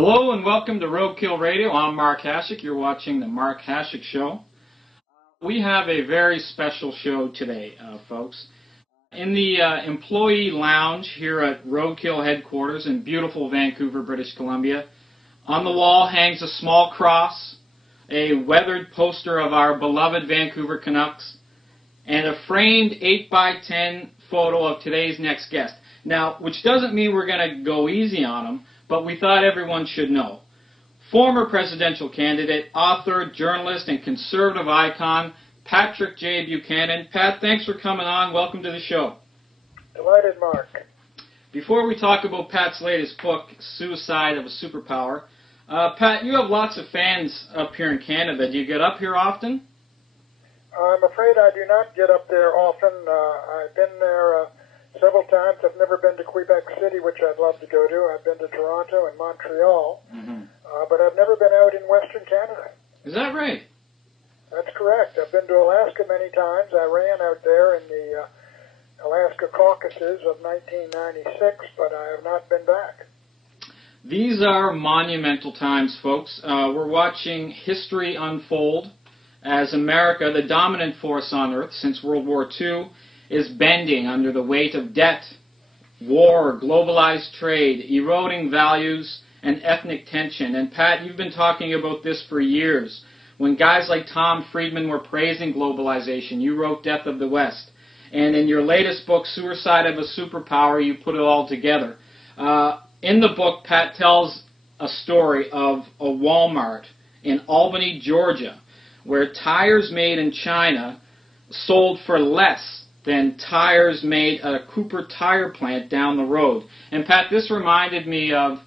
Hello and welcome to Roadkill Radio. I'm Mark Hasiuk. You're watching the Mark Hasiuk Show. We have a very special show today, folks. In the employee lounge here at Roadkill headquarters in beautiful Vancouver, British Columbia, on the wall hangs a small cross, a weathered poster of our beloved Vancouver Canucks, and a framed 8x10 photo of today's next guest. Now, which doesn't mean we're going to go easy on him, but we thought everyone should know. Former presidential candidate, author, journalist, and conservative icon, Patrick J. Buchanan. Pat, thanks for coming on. Welcome to the show. Delighted, Mark. Before we talk about Pat's latest book, Suicide of a Superpower, Pat, you have lots of fans up here in Canada. Do you get up here often? I'm afraid I do not get up there often. I've been there several times. I've never been to Quebec City, which I'd love to go to. I've been to Toronto and Montreal, but I've never been out in Western Canada. Is that right? That's correct. I've been to Alaska many times. I ran out there in the Alaska caucuses of 1996, but I have not been back. These are monumental times, folks. We're watching history unfold as America, the dominant force on Earth since World War II, is bending under the weight of debt, war, globalized trade, eroding values, and ethnic tension. And Pat, you've been talking about this for years. When guys like Tom Friedman were praising globalization, you wrote Death of the West. And in your latest book, Suicide of a Superpower, you put it all together. In the book, Pat tells a story of a Walmart in Albany, Georgia, where tires made in China sold for less than tires made at a Cooper tire plant down the road. And Pat, this reminded me of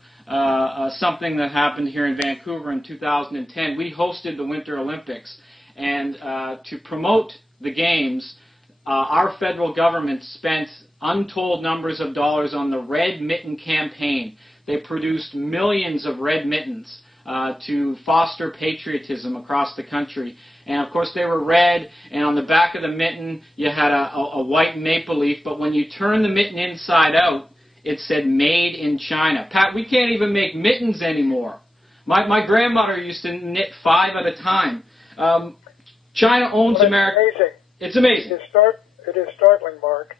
something that happened here in Vancouver in 2010. We hosted the Winter Olympics, and to promote the games, our federal government spent untold numbers of dollars on the Red Mitten campaign. They produced millions of red mittens to foster patriotism across the country. And of course they were red, and on the back of the mitten you had a white maple leaf, but when you turn the mitten inside out, it said made in China. Pat, we can't even make mittens anymore. My grandmother used to knit 5 at a time. China owns America. It's amazing. It's amazing. It is startling, Mark.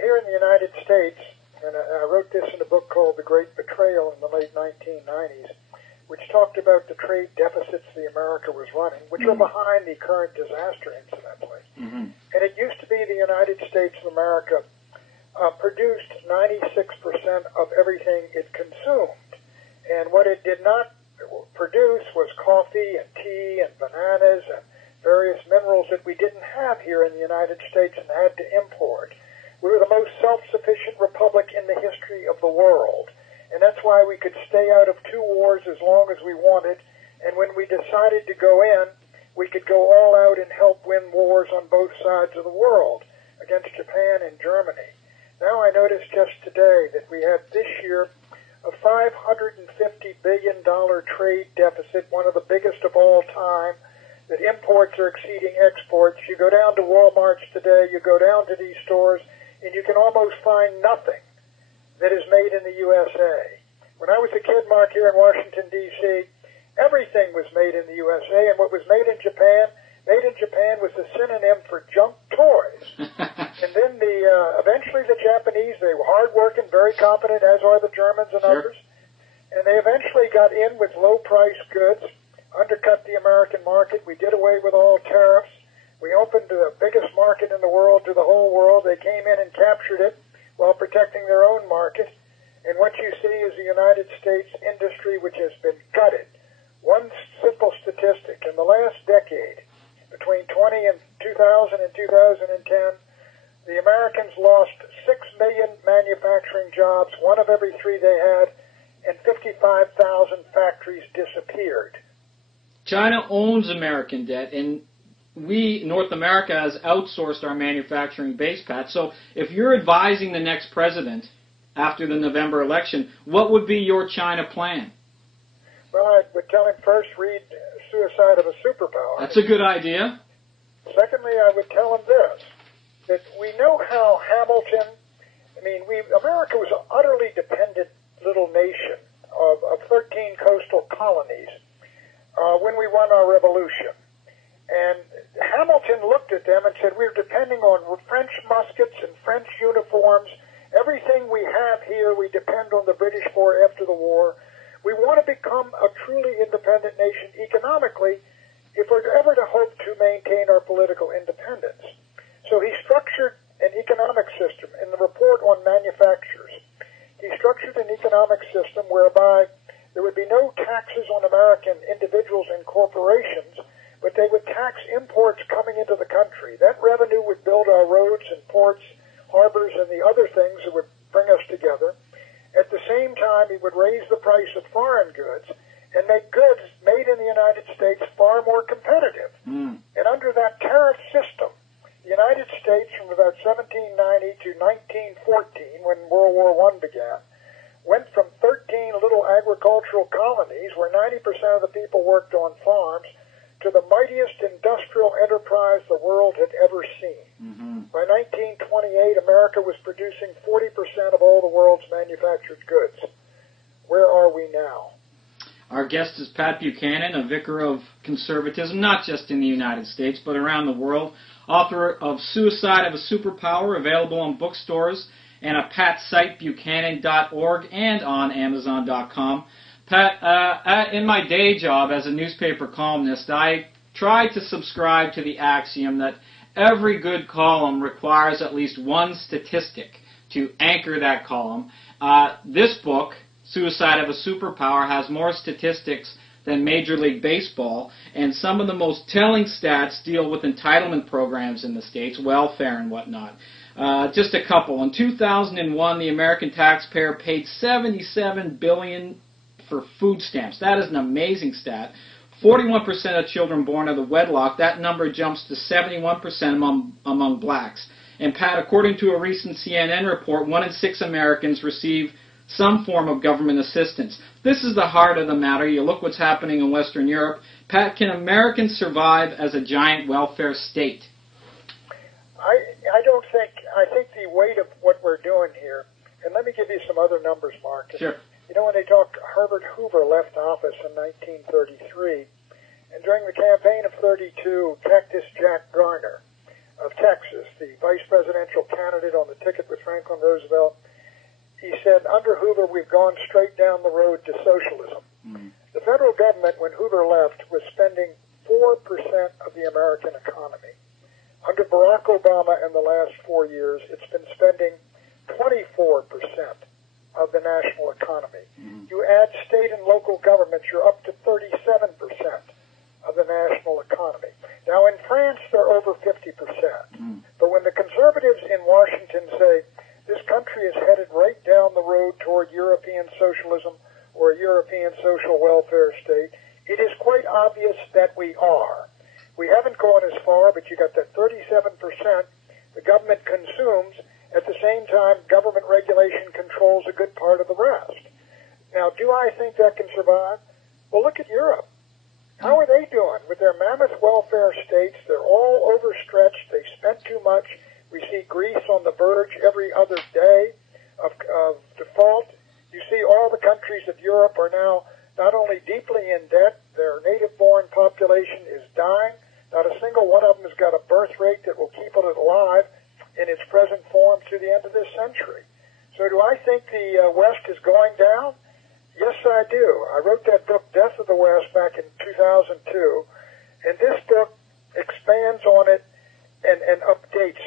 Here in the United States, and I wrote this in a book called The Great Betrayal in the late 1990s, which talked about the trade deficits the America was running, which were behind the current disaster, incidentally. And it used to be the United States of America produced 96% of everything it consumed. And what it did not produce was coffee and tea and bananas and various minerals that we didn't have here in the United States and had to import. We were the most self-sufficient republic in the history of the world. And that's why we could stay out of 2 wars as long as we wanted. And when we decided to go in, we could go all out and help win wars on both sides of the world against Japan and Germany. Now I noticed just today that we had this year a $550 billion trade deficit, one of the biggest of all time, that imports are exceeding exports. You go down to Walmarts today, you go down to these stores, and you can almost find nothing that is made in the USA. When I was a kid, Mark, here in Washington, D.C., everything was made in the USA, and what was made in Japan was a synonym for junk toys. And then eventually the Japanese, they were hardworking, very competent, as are the Germans and others, and they eventually got in with low-priced goods, undercut the American market. We did away with all tariffs. We opened the biggest market in the world to the whole world. They came in and captured it while protecting their own market. And what you see is the United States industry which has been gutted. One simple statistic, in the last decade, between 2000 and 2010, the Americans lost 6 million manufacturing jobs, 1 of every 3 they had, and 55,000 factories disappeared. China owns American debt, and we, North America, has outsourced our manufacturing base, Pat. So if you're advising the next president after the November election, what would be your China plan? Well, I would tell him first, read Suicide of a Superpower. That's a good idea. Secondly, I would tell him this, that we know how America was an utterly dependent little nation of 13 13 coastal colonies when we won our revolution. And Hamilton looked at them and said, we're depending on French muskets and French uniforms. Everything we have here, we depend on the British for after the war. We want to become a truly independent nation economically if we're ever to hope to maintain our political independence. So he structured an economic system in the report on manufactures. He structured an economic system whereby there would be no taxes on American individuals and corporations, but they would tax imports coming into the country. That revenue would build our roads and ports, harbors, and the other things that would bring us together. At the same time, he would raise the price of foreign goods and make goods made in the United States far more competitive. And under that tariff system, the United States, from about 1790 to 1914, when World War I began, went from 13 little agricultural colonies where 90% of the people worked on farms to the mightiest industrial enterprise the world had ever seen. By 1928, America was producing 40% of all the world's manufactured goods. Where are we now? Our guest is Pat Buchanan, a vicar of conservatism, not just in the United States, but around the world, author of Suicide of a Superpower, available on bookstores and at Pat's site, Buchanan.org, and on Amazon.com. Pat, in my day job as a newspaper columnist, I try to subscribe to the axiom that every good column requires at least one statistic to anchor that column. This book, Suicide of a Superpower, has more statistics than Major League Baseball, and some of the most telling stats deal with entitlement programs in the states, welfare and whatnot. Just a couple. In 2001, the American taxpayer paid $77 billion for food stamps. That is an amazing stat. 41% of children born out of wedlock, that number jumps to 71% among blacks. And Pat, according to a recent CNN report, 1 in 6 Americans receive some form of government assistance. This is the heart of the matter. You look what's happening in Western Europe. Pat, can Americans survive as a giant welfare state? I think the weight of what we're doing here, and let me give you some other numbers, Mark. Sure. You know, when they talk, Herbert Hoover left office in 1933, and during the campaign of 32, Cactus Jack Garner of Texas, the vice presidential candidate on the ticket with Franklin Roosevelt, he said, under Hoover, we've gone straight down the road to socialism. The federal government, when Hoover left, was spending 4% of the American economy. Under Barack Obama in the last 4 years, it's been spending 24% of the national economy. You add state and local governments, you're up to 37% of the national economy. Now, in France, they're over 50%. But when the conservatives in Washington say, this country is headed right down the road toward European socialism or a European social welfare state, it is quite obvious that we are. We haven't gone as far, but you got that 37% the government consumes. At the same time, government regulation controls a good part of the rest. Now, do I think that can survive? Well, look at Europe. How are they doing? With their mammoth welfare states, they're all overstretched. They spent too much. We see Greece on the verge every other day of default. You see all the countries of Europe are now not only deeply in debt, their native-born population is dying. Not a single one of them has got a birth rate that will keep it alive in its present form through the end of this century. So do I think the West is going down? Yes, I do. I wrote that book, Death of the West, back in 2002, and this book expands on it and updates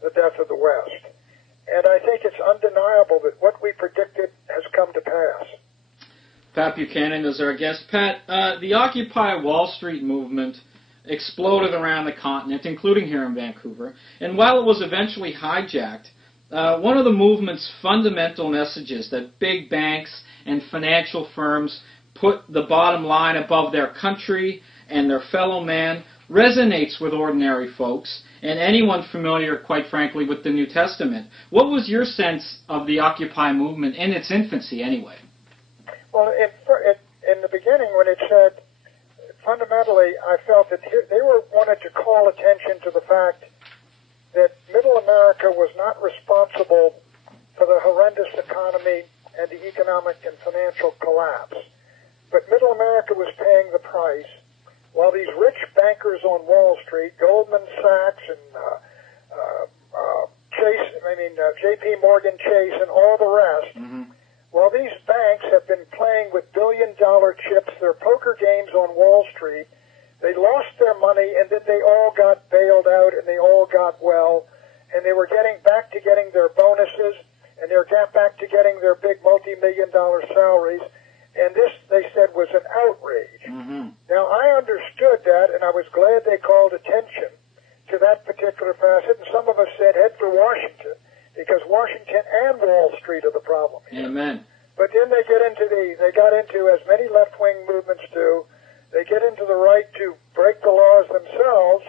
the death of the West. And I think it's undeniable that what we predicted has come to pass. Pat Buchanan is our guest. Pat, the Occupy Wall Street movement exploded around the continent, including here in Vancouver. And while it was eventually hijacked, one of the movement's fundamental messages that big banks and financial firms put the bottom line above their country and their fellow man resonates with ordinary folks and anyone familiar, quite frankly, with the New Testament. What was your sense of the Occupy movement in its infancy, anyway? Well, in the beginning, when it said, fundamentally, I felt that they wanted to call attention to the fact that Middle America was not responsible for the horrendous economy and the economic and financial collapse. but middle America was paying the price, while these rich bankers on Wall Street, Goldman Sachs and J.P. Morgan Chase and all the rest, while these banks have been playing with billion-dollar chips, their poker games on Wall Street, they lost their money, and then they all got bailed out, and they all got well, and they were getting back to getting their bonuses, and they were back to getting their big multi-million-dollar salaries, and this, they said, was an outrage. Now, I understood that, and I was glad they called attention to that particular facet, and some of us said head for Washington, because Washington and Wall Street are the problem here. Amen. But then they got into, as many left-wing movements do, they get into the right to break the laws themselves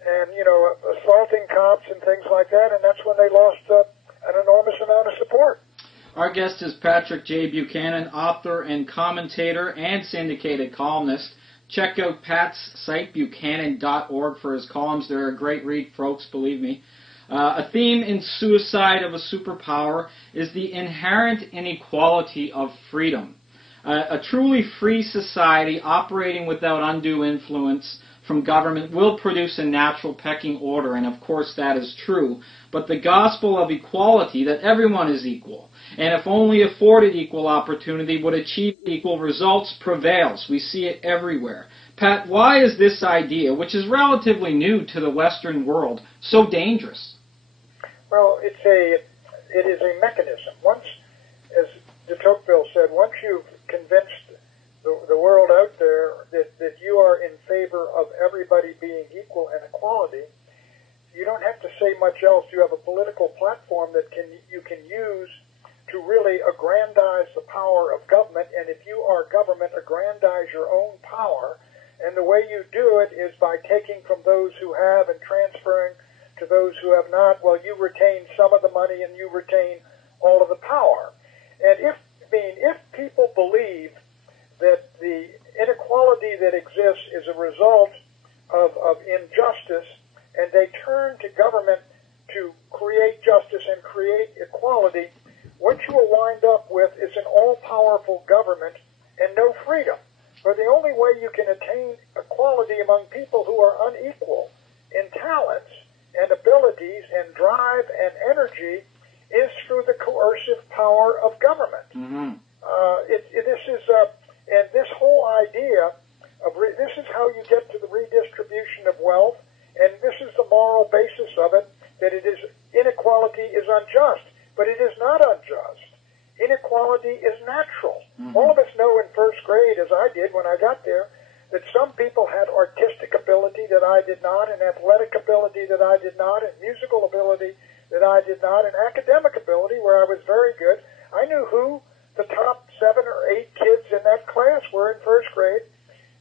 and, assaulting cops and things like that, and that's when they lost an enormous amount of support. Our guest is Patrick J. Buchanan, author and commentator and syndicated columnist. Check out Pat's site, buchanan.org, for his columns. They're a great read, folks, believe me. A theme in Suicide of a Superpower is the inherent inequality of freedom. A truly free society operating without undue influence from government will produce a natural pecking order, and of course that is true. But the gospel of equality, that everyone is equal, and if only afforded equal opportunity would achieve equal results, prevails. We see it everywhere. Pat, why is this idea, which is relatively new to the Western world, so dangerous? Well, it is a mechanism. Once, as de Tocqueville said, once you've convinced the world out there that you are in favor of everybody being equal and equality, you don't have to say much else. You have a political platform that you can use to really aggrandize the power of government, and if you are government, aggrandize your own power. And the way you do it is by taking from those who have and transferring to those who have not. Well, you retain some of the money and you retain all of the power. And if people believe that the inequality that exists is a result of injustice, and they turn to government to create justice and create equality, what you will wind up with is an all-powerful government and no freedom. For the only way you can attain equality among people who are unequal in talents and abilities and drive and energy is through the coercive power of government. And this whole idea of this is how you get to the redistribution of wealth, and this is the moral basis of it, that inequality is unjust, but it is not unjust. Inequality is natural. All of us know in first grade, as I did when I got there, that some people had artistic ability that I did not, and athletic ability that I did not, and musical ability that I did not, and academic ability where I was very good. I knew who the top 7 or 8 kids in that class were in first grade,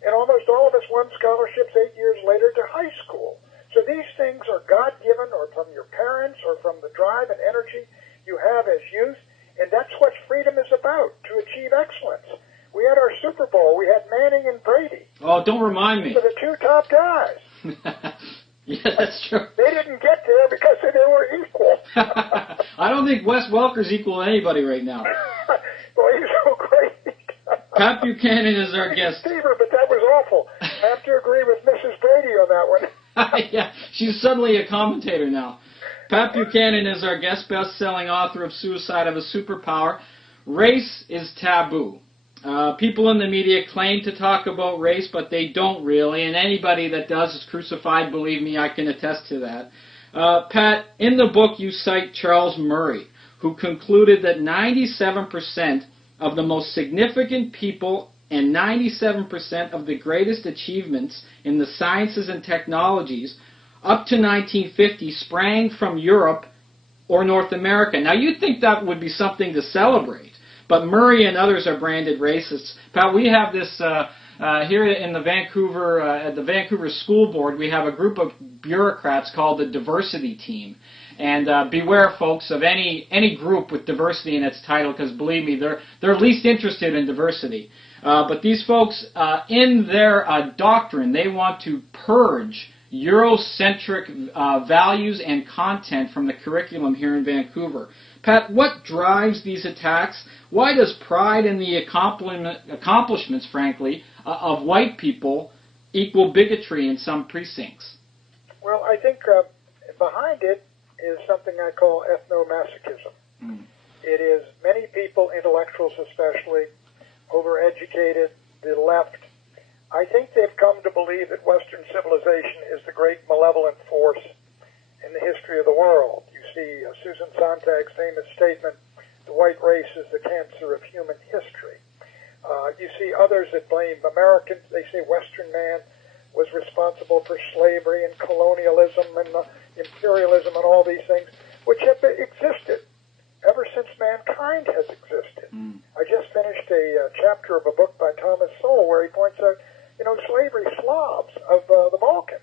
and almost all of us won scholarships 8 years later to high school. So these things are God-given or from your parents or from the drive and energy you have as youth, and that's what freedom is about, to achieve excellence. We had our Super Bowl. We had Manning and Brady. Oh, don't remind me. For the 2 top guys. Yeah, that's true. They didn't get there because they were equal. I don't think Wes Welker's equal to anybody right now. Well, he's so great. Pat Buchanan is our guest. Fever, but that was awful. I have to agree with Mrs. Brady on that one. Yeah, she's suddenly a commentator now. Pat Buchanan is our guest, best-selling author of Suicide of a Superpower. Race is taboo. People in the media claim to talk about race, but they don't really, and anybody that does is crucified. Believe me, I can attest to that. Pat, in the book you cite Charles Murray, who concluded that 97% of the most significant people and 97% of the greatest achievements in the sciences and technologies up to 1950 sprang from Europe or North America. Now, you'd think that would be something to celebrate, but Murray and others are branded racists. Pat, we have this here in the Vancouver, at the Vancouver School Board, we have a group of bureaucrats called the Diversity Team. And beware, folks, of any group with diversity in its title, because believe me, they're least interested in diversity. But these folks, in their doctrine, they want to purge Eurocentric values and content from the curriculum here in Vancouver. Pat, what drives these attacks? Why does pride in the accomplishments, frankly, of white people equal bigotry in some precincts? Well, I think behind it is something I call ethnomasochism. It is many people, intellectuals especially, overeducated, the left. I think they've come to believe that Western civilization is the great malevolent force in the history of the world. You see Susan Sontag's famous statement, "The white race is the cancer of human history." You see others that blame Americans. They say Western man was responsible for slavery and colonialism and imperialism and all these things, which have existed ever since mankind has existed. I just finished a chapter of a book by Thomas Sowell where he points out, slavery Slavs of the Balkans.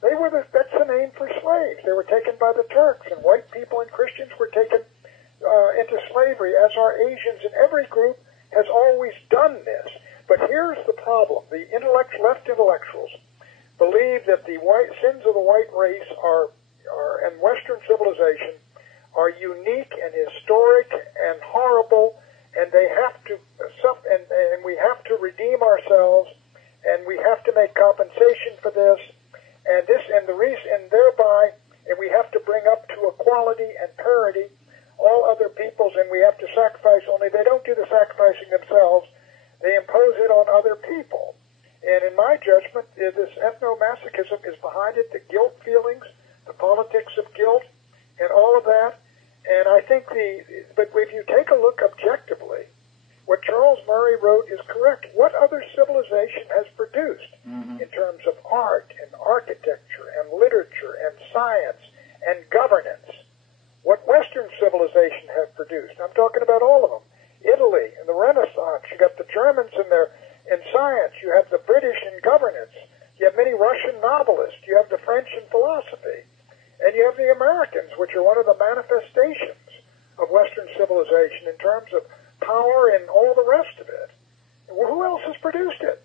That's the name for slaves. They were taken by the Turks, and white people and Christians were taken into slavery, as are Asians, and every group has always done this. But here's the problem. The left intellectuals believe that the sins of the white race and Western civilization are unique and historic and horrible, and they have to and we have to redeem ourselves, and we have to make compensation for this, and thereby we have to bring up to equality and parity all other peoples, and we have to sacrifice. Only they don't do the sacrificing themselves; they impose it on other people. And in my judgment, this ethnomasochism is behind it, the guilt feelings, the politics of guilt, and all of that. And I think but if you take a look objectively, what Charles Murray wrote is correct. What other civilization has produced in terms of art and architecture and literature and science and governance? What Western civilization have produced? I'm talking about all of them. Italy in the Renaissance. You got the Germans in science. You have the British in governance. You have many Russian novelists. You have the French in philosophy. And you have the Americans, which are one of the manifestations of Western civilization in terms of power and all the rest of it. Well, who else has produced it?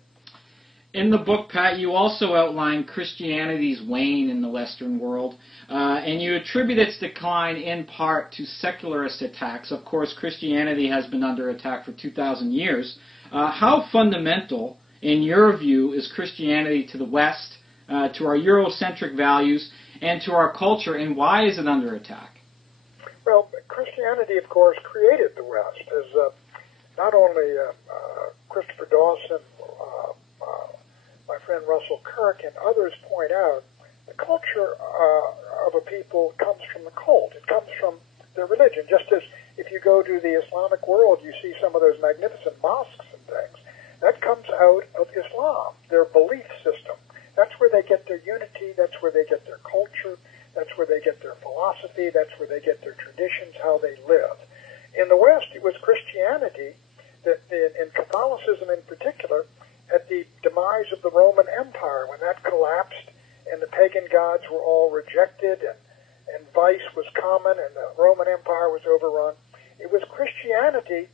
In the book, Pat, you also outline Christianity's wane in the Western world, and you attribute its decline in part to secularist attacks. Of course, Christianity has been under attack for 2,000 years. How fundamental, in your view, is Christianity to the West, to our Eurocentric values, and to our culture, and why is it under attack? Well, Christianity, of course, created the West, as not only Christopher Dawson, my friend Russell Kirk, and others point out. The culture of a people comes from the cult. It comes from their religion. Just as if you go to the Islamic world, you see some of those magnificent mosques and things. That comes out of Islam, their belief system. That's where they get their unity. That's where they get their culture. That's where they get their philosophy. That's where they get their traditions, how they live. In the West, it was Christianity, that in Catholicism in particular, at the demise of the Roman Empire, when that collapsed and the pagan gods were all rejected and vice was common and the Roman Empire was overrun, it was Christianity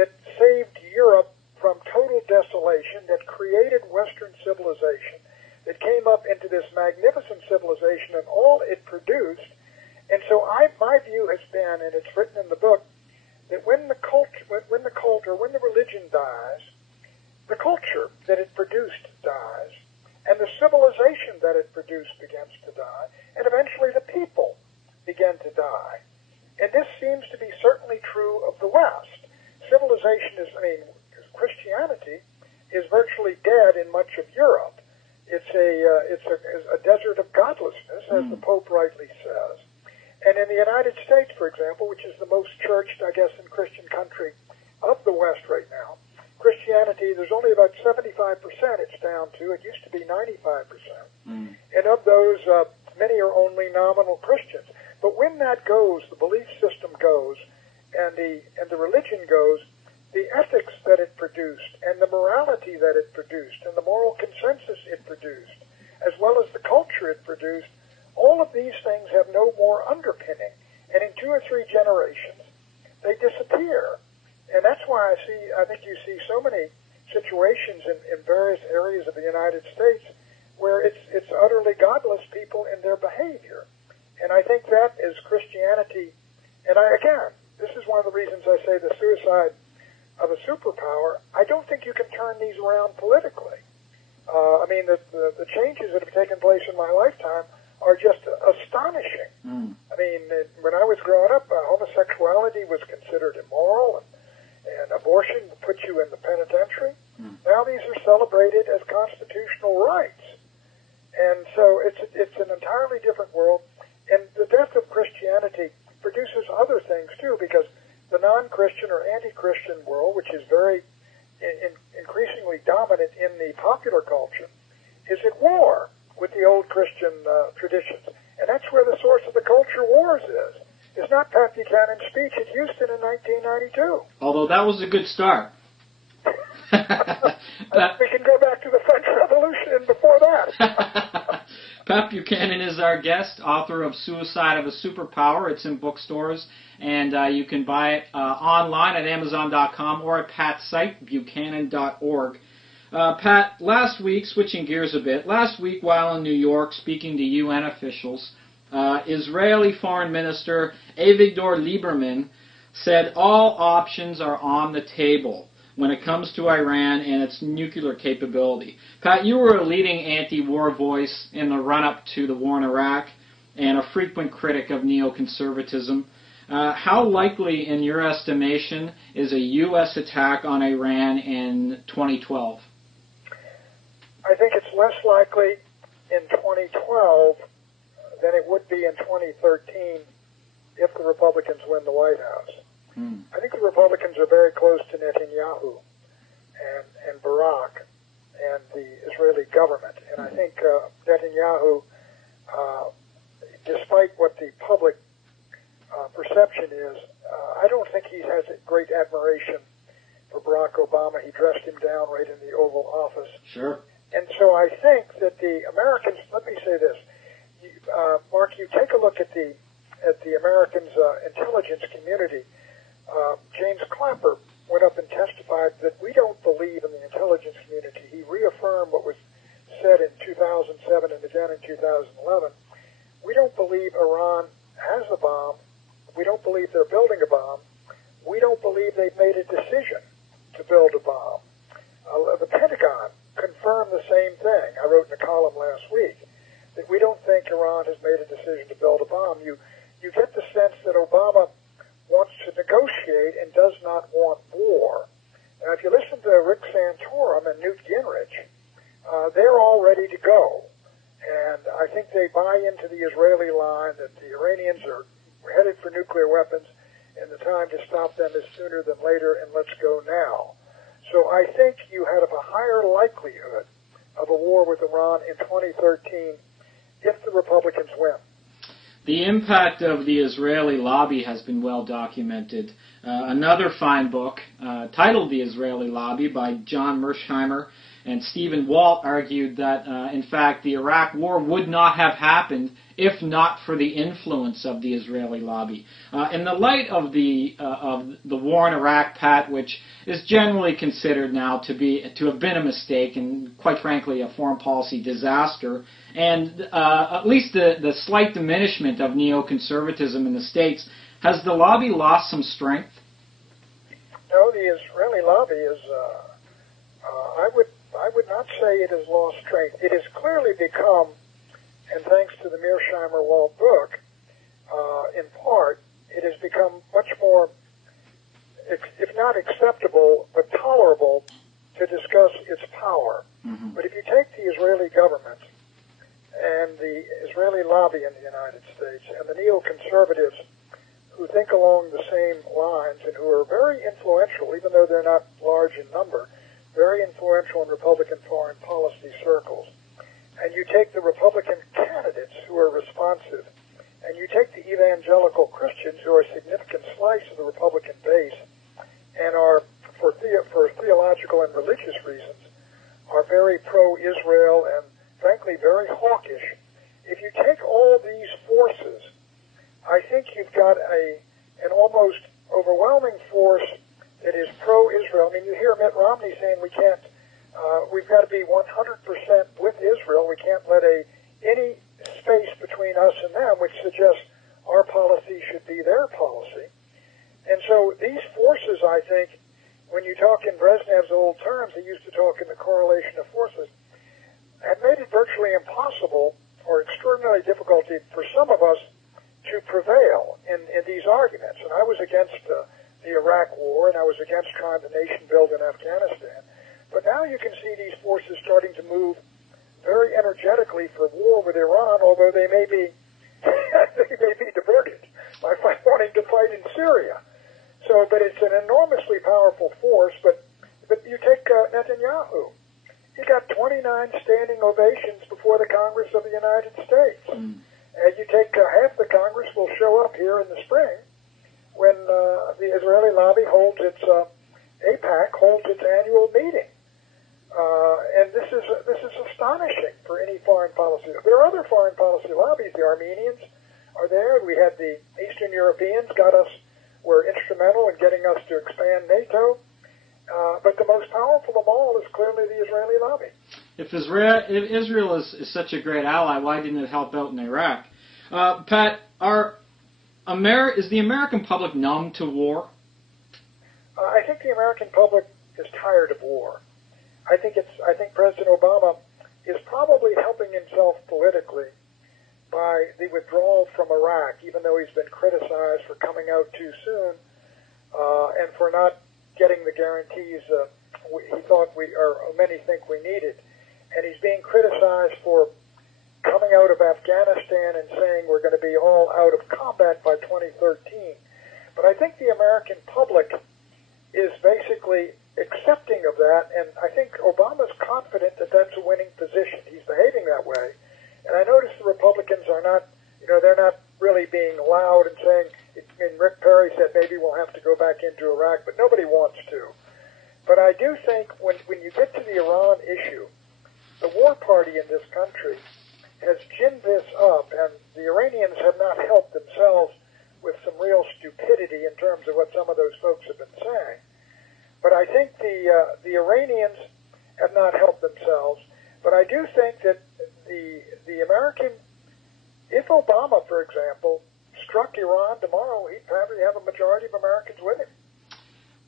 that saved Europe from total desolation, that created Western civilization, that came up into this magnificent civilization and all it produced. And so my view has been, and it's written in the book, that when the religion dies, the culture that it produced dies, and the civilization that it produced begins to die, and eventually the people begin to die. And this seems to be certainly true of the West. Civilization Christianity is virtually dead in much of Europe. It's a desert of godlessness, as the Pope rightly says. And in the United States, for example, which is the most churched, I guess, in Christian country of the West right now, Christianity, there's only about 75% it's down to. It used to be 95%. And of those, many are only nominal Christians. But when that goes, the belief system goes, and the religion goes, the ethics that it produced, and the morality that it produced, and the moral consensus it produced, as well as the culture it produced, all of these things have no more underpinning. And in 2 or 3 generations, they disappear. And that's why I think you see so many situations in various areas of the United States where it's utterly godless people in their behavior. And I think that is Christianity And again, this is one of the reasons I say the suicide of a superpower. I don't think you can turn these around politically. I mean, the changes that have taken place in my lifetime are just astonishing. I mean, when I was growing up, homosexuality was considered immoral, and abortion would put you in the penitentiary. Now these are celebrated as constitutional rights. And so it's an entirely different world. And the death of Christianity produces other things, too, because the non-Christian or anti-Christian world, which is very increasingly dominant in the popular culture, is at war with the old Christian traditions. And that's where the source of the culture wars is. It's not Pat Buchanan's speech at Houston in 1992. Although that was a good start. We can go back to the French Revolution and before that. Pat Buchanan is our guest, author of Suicide of a Superpower. It's in bookstores, and you can buy it online at Amazon.com or at Pat's site, Buchanan.org. Pat, last week, switching gears a bit, last week while in New York speaking to UN officials, Israeli Foreign Minister Avigdor Lieberman said all options are on the table when it comes to Iran and its nuclear capability. Pat, you were a leading anti-war voice in the run-up to the war in Iraq and a frequent critic of neoconservatism. How likely, in your estimation, is a U.S. attack on Iran in 2012? I think it's less likely in 2012 than it would be in 2013 if the Republicans win the White House. I think the Republicans are very close to Netanyahu and Barak and the Israeli government. And I think Netanyahu, despite what the public perception is, I don't think he has a great admiration for Barack Obama. He dressed him down right in the Oval Office. Sure. And so I think that the Americans, let me say this, Mark, you take a look at the Americans' intelligence community. James Clapper went up and testified that we don't believe in the intelligence community. He reaffirmed what was said in 2007 and again in 2011. We don't believe Iran has a bomb. We don't believe they're building a bomb. We don't believe they've made a decision to build a bomb. The Pentagon confirmed the same thing. I wrote in a column last week that we don't think Iran has made a decision to build a bomb. You get the sense that Obama wants to negotiate and does not want war. Now, if you listen to Rick Santorum and Newt Gingrich, they're all ready to go. And I think they buy into the Israeli line that the Iranians are headed for nuclear weapons and the time to stop them is sooner than later, and let's go now. So I think you have a higher likelihood of a war with Iran in 2013 if the Republicans win. The impact of the Israeli lobby has been well documented. Another fine book, titled The Israeli Lobby by John Mersheimer and Stephen Walt, argued that, in fact, the Iraq War would not have happened if not for the influence of the Israeli lobby. In the light of the war in Iraq, Pat, which is generally considered now to have been a mistake and, quite frankly, a foreign policy disaster, and at least the slight diminishment of neoconservatism in the States, has the lobby lost some strength? No, the Israeli lobby is, I would not say it has lost strength. It has clearly become, and thanks to the Mearsheimer-Walt book, in part, it has become much more, if not acceptable, but tolerable to discuss its power. Mm-hmm. But if you take the Israeli government and the Israeli lobby in the United States and the neoconservatives who think along the same lines and who are very influential, even though they're not large in number, very influential in Republican foreign policy circles, and you take the Republican candidates who are responsive, and you take the evangelical Christians who are a significant slice of the Republican base and are, for theological and religious reasons, are very pro-Israel and, frankly, very hawkish. If you take all these forces, I think you've got an almost overwhelming force that is pro-Israel. I mean, you hear Mitt Romney saying we've got to be 100% with Israel. We can't let any space between us and them, which suggests our policy should be their policy. And so these forces, I think, when you talk in Brezhnev's old terms, he used to talk in the correlation of forces, have made it virtually impossible or extraordinarily difficult for some of us to prevail in these arguments. And I was against the Iraq War, and I was against trying to nation build in Afghanistan. But now you can see these forces starting to move very energetically for war with Iran, although they may be diverted by wanting to fight in Syria. So, but it's an enormously powerful force. But you take Netanyahu. He got 29 standing ovations before the Congress of the United States. And you take half the Congress will show up here in the spring when the Israeli lobby holds its AIPAC holds its annual meeting. And this is astonishing for any foreign policy. There are other foreign policy lobbies. The Armenians are there. We had the Eastern Europeans were instrumental in getting us to expand NATO. But the most powerful of all is clearly the Israeli lobby. If Israel is such a great ally, why didn't it help out in Iraq? Pat, is the American public numb to war? I think the American public is tired of war. I think President Obama is probably helping himself politically by the withdrawal from Iraq, even though he's been criticized for coming out too soon and for not getting the guarantees he thought many think we needed. And he's being criticized for coming out of Afghanistan and saying we're going to be all out of combat by 2013. But I think the American public is basically accepting of that, and I think Obama's confident that that's a winning position. He's behaving that way. And I notice the Republicans are not, they're not really being loud and saying, Rick Perry said maybe we'll have to go back into Iraq, but nobody wants to. But I do think when you get to the Iran issue, the war party in this country has ginned this up, and the Iranians have not helped themselves with some real stupidity in terms of what some of those folks have been saying. But I think the Iranians have not helped themselves. But I do think that the American, if Obama, for example, struck Iran tomorrow, he'd probably have a majority of Americans with him.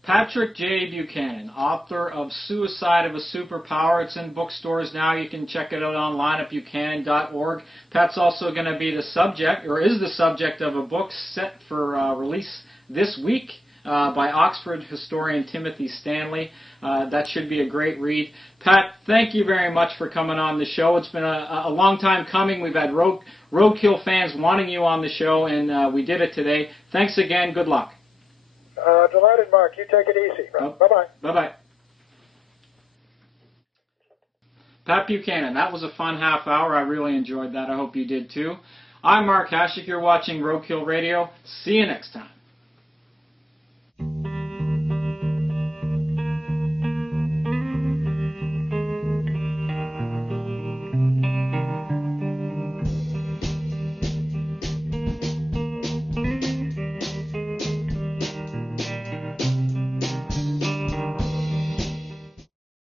Patrick J. Buchanan, author of Suicide of a Superpower. It's in bookstores now. You can check it out online at buchanan.org. Pat's also going to be the subject, or is the subject, of a book set for release this week by Oxford historian Timothy Stanley. That should be a great read. Pat, thank you very much for coming on the show. It's been a long time coming. We've had Roadkill fans wanting you on the show, and we did it today. Thanks again. Good luck. Delighted, Mark. You take it easy. Bye-bye. Bye-bye. Pat Buchanan, that was a fun half hour. I really enjoyed that. I hope you did too. I'm Mark Hasiuk. You're watching Roadkill Radio. See you next time.